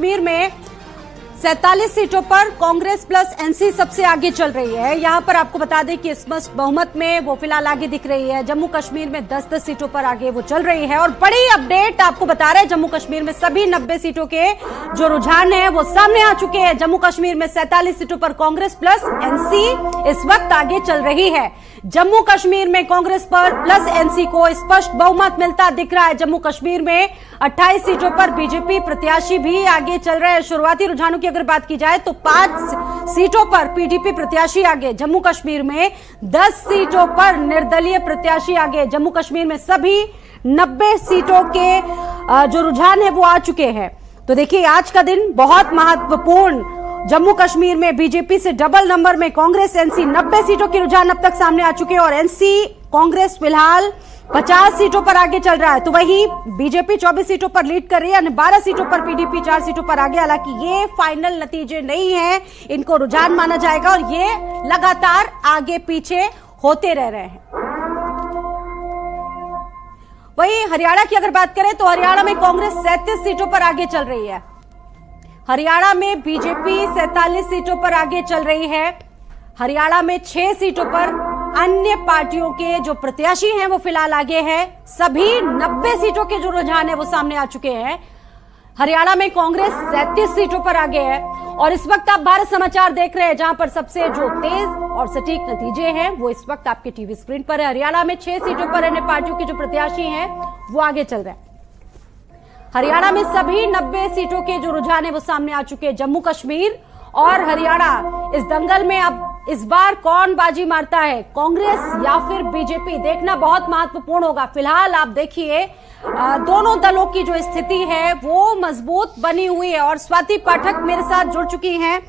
कश्मीर में 47 सीटों पर कांग्रेस प्लस एनसी सबसे आगे चल रही है। यहां पर आपको बता दें कि स्पष्ट बहुमत में वो फिलहाल आगे दिख रही है। जम्मू कश्मीर में 10-10 सीटों पर आगे वो चल रही है और बड़ी अपडेट आपको बता रहे हैं, जम्मू कश्मीर में सभी 90 सीटों के जो रुझान है वो सामने आ चुके हैं। जम्मू कश्मीर में 47 सीटों पर कांग्रेस प्लस एनसी इस वक्त आगे चल रही है। जम्मू कश्मीर में कांग्रेस पर प्लस एनसी को स्पष्ट बहुमत मिलता दिख रहा है। जम्मू कश्मीर में 28 सीटों पर बीजेपी प्रत्याशी भी आगे चल रहे हैं। शुरुआती रुझानों की अगर बात की जाए तो 5 सीटों पर पीडीपी प्रत्याशी आगे। जम्मू कश्मीर में 10 सीटों पर निर्दलीय प्रत्याशी आगे। जम्मू कश्मीर में सभी 90 सीटों के जो रुझान है वो आ चुके हैं। तो देखिए, आज का दिन बहुत महत्वपूर्ण। जम्मू कश्मीर में बीजेपी से डबल नंबर में कांग्रेस एनसी 90 सीटों के रुझान अब तक सामने आ चुके हैं और एनसी कांग्रेस फिलहाल 50 सीटों पर आगे चल रहा है। तो वहीं बीजेपी 24 सीटों पर लीड कर रही है, 12 सीटों पर पीडीपी 4 सीटों पर आगे। हालांकि ये फाइनल नतीजे नहीं है, इनको रुझान माना जाएगा और ये लगातार आगे पीछे होते रह रहे हैं। वहीं हरियाणा की अगर बात करें तो हरियाणा में कांग्रेस 37 सीटों पर आगे चल रही है। हरियाणा में बीजेपी 47 सीटों पर आगे चल रही है। हरियाणा में 6 सीटों पर अन्य पार्टियों के जो प्रत्याशी हैं वो फिलहाल आगे हैं। सभी 90 सीटों के जो रुझान है वो सामने आ चुके हैं। हरियाणा में कांग्रेस 37 सीटों पर आगे है और इस वक्त आप भारत समाचार देख रहे हैं, जहां पर सबसे जो तेज और सटीक नतीजे हैं वो इस वक्त आपके टीवी स्क्रीन पर है। हरियाणा में 6 सीटों पर अन्य पार्टियों के जो प्रत्याशी हैं वो आगे चल रहे हैं। हरियाणा में सभी 90 सीटों के जो रुझान है वो सामने आ चुके हैं। जम्मू कश्मीर और हरियाणा, इस दंगल में अब इस बार कौन बाजी मारता है, कांग्रेस या फिर बीजेपी, देखना बहुत महत्वपूर्ण होगा। फिलहाल आप देखिए, दोनों दलों की जो स्थिति है वो मजबूत बनी हुई है और स्वाति पाठक मेरे साथ जुड़ चुकी हैं।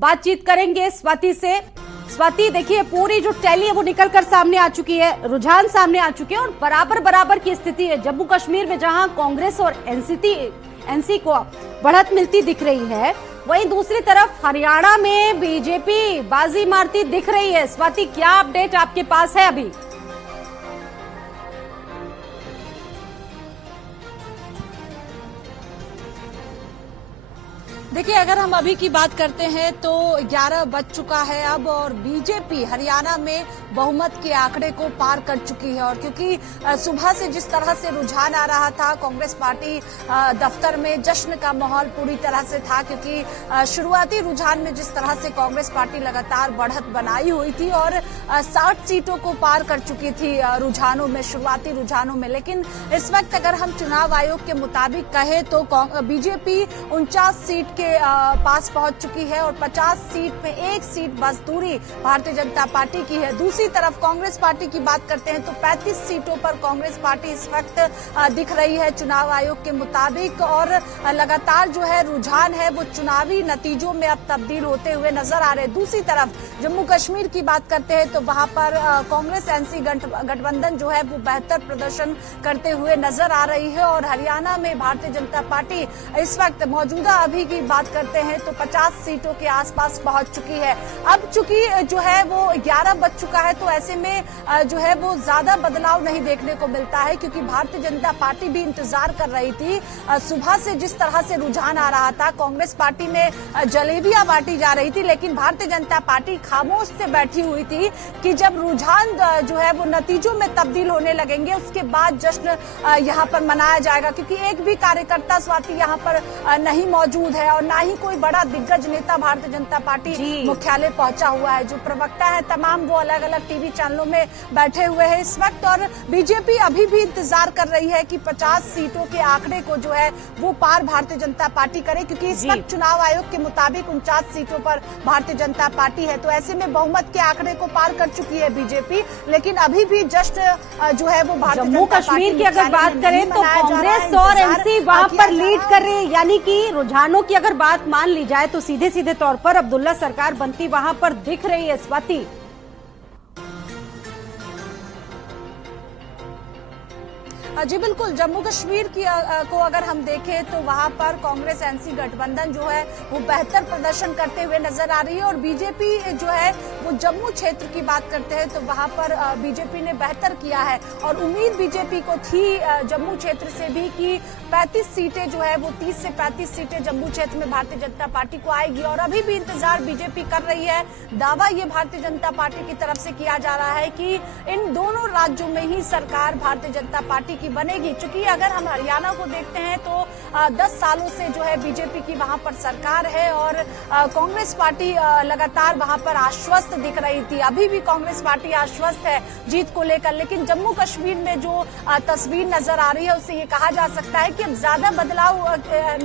बातचीत करेंगे स्वाति से। स्वाति, देखिए, पूरी जो टैली है वो निकलकर सामने आ चुकी है, रुझान सामने आ चुके हैं और बराबर की स्थिति है। जम्मू कश्मीर में जहां कांग्रेस और एनसी को बढ़त मिलती दिख रही है, वहीं दूसरी तरफ हरियाणा में बीजेपी बाजी मारती दिख रही है। स्वाति, क्या अपडेट आपके पास है अभी? देखिए, अगर हम अभी की बात करते हैं तो 11 बज चुका है अब और बीजेपी हरियाणा में बहुमत के आंकड़े को पार कर चुकी है। और क्योंकि सुबह से जिस तरह से रुझान आ रहा था, कांग्रेस पार्टी दफ्तर में जश्न का माहौल पूरी तरह से था, क्योंकि शुरुआती रुझान में जिस तरह से कांग्रेस पार्टी लगातार बढ़त बनाई हुई थी और 60 सीटों को पार कर चुकी थी रुझानों में, शुरुआती रुझानों में। लेकिन इस वक्त अगर हम चुनाव आयोग के मुताबिक कहें तो बीजेपी 49 सीट के पास पहुंच चुकी है और 50 सीट में 1 सीट बस दूरी भारतीय जनता पार्टी की है। दूसरी तरफ कांग्रेस पार्टी की बात करते हैं तो 35 सीटों पर कांग्रेस पार्टी इस वक्त दिख रही है चुनाव आयोग के मुताबिक और लगातार जो है रुझान है वो चुनावी नतीजों में अब तब्दील होते हुए नजर आ रहे हैं। दूसरी तरफ जम्मू कश्मीर की बात करते हैं तो वहां पर कांग्रेस एनसी गठबंधन जो है वो बेहतर प्रदर्शन करते हुए नजर आ रही है और हरियाणा में भारतीय जनता पार्टी इस वक्त मौजूदा अभी की बात करते हैं तो 50 सीटों के आसपास पहुंच चुकी है। अब चूंकि जो है वो 11 बज चुका है तो ऐसे में जो है वो ज्यादा बदलाव नहीं देखने को मिलता है, क्योंकि भारतीय जनता पार्टी भी इंतजार कर रही थी। सुबह से जिस तरह से रुझान आ रहा था, कांग्रेस पार्टी में जलेबियां बांटी जा रही थी, लेकिन भारतीय जनता पार्टी खामोश से बैठी हुई थी कि जब रुझान जो है वो नतीजों में तब्दील होने लगेंगे उसके बाद जश्न यहाँ पर मनाया जाएगा। क्योंकि एक भी कार्यकर्ता स्वाति यहाँ पर नहीं मौजूद है और ना ही कोई बड़ा दिग्गज नेता भारतीय जनता पार्टी मुख्यालय पहुंचा हुआ है। जो प्रवक्ता है तमाम वो अलग अलग टीवी चैनलों में बैठे हुए हैं इस वक्त और बीजेपी अभी भी इंतजार कर रही है कि 50 सीटों के आंकड़े को जो है वो पार भारतीय जनता पार्टी करे, क्योंकि इस वक्त चुनाव आयोग के मुताबिक 49 सीटों पर भारतीय जनता पार्टी है। तो ऐसे में बहुमत के आंकड़े को पार कर चुकी है बीजेपी, लेकिन अभी भी जश्न जो है वो भारतीय जम्मू कश्मीर की अगर बात करें तो कांग्रेस और एनसी वहां पर लीड कर रही है। यानी कि रुझानों की अगर बात मान ली जाए तो सीधे तौर पर अब्दुल्ला सरकार बनती वहां पर दिख रही है। स्वाति, जी बिल्कुल, जम्मू कश्मीर की को अगर हम देखें तो वहां पर कांग्रेस एनसी गठबंधन जो है वो बेहतर प्रदर्शन करते हुए नजर आ रही है और बीजेपी जो है वो जम्मू क्षेत्र की बात करते हैं तो वहां पर बीजेपी ने बेहतर किया है और उम्मीद बीजेपी को थी जम्मू क्षेत्र से भी कि 35 सीटें जो है वो 30 से 35 सीटें जम्मू क्षेत्र में भारतीय जनता पार्टी को आएगी और अभी भी इंतजार बीजेपी कर रही है। दावा ये भारतीय जनता पार्टी की तरफ से किया जा रहा है कि इन दोनों राज्यों में ही सरकार भारतीय जनता पार्टी की बनेगी। चूंकि अगर हम हरियाणा को देखते हैं तो 10 सालों से जो है बीजेपी की वहां पर सरकार है और कांग्रेस पार्टी लगातार वहां पर आश्वस्त दिख रही थी। अभी भी कांग्रेस पार्टी आश्वस्त है जीत को लेकर, लेकिन जम्मू कश्मीर में जो तस्वीर नजर आ रही है उससे ये कहा जा सकता है कि अब ज्यादा बदलाव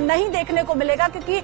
नहीं देखने को मिलेगा क्योंकि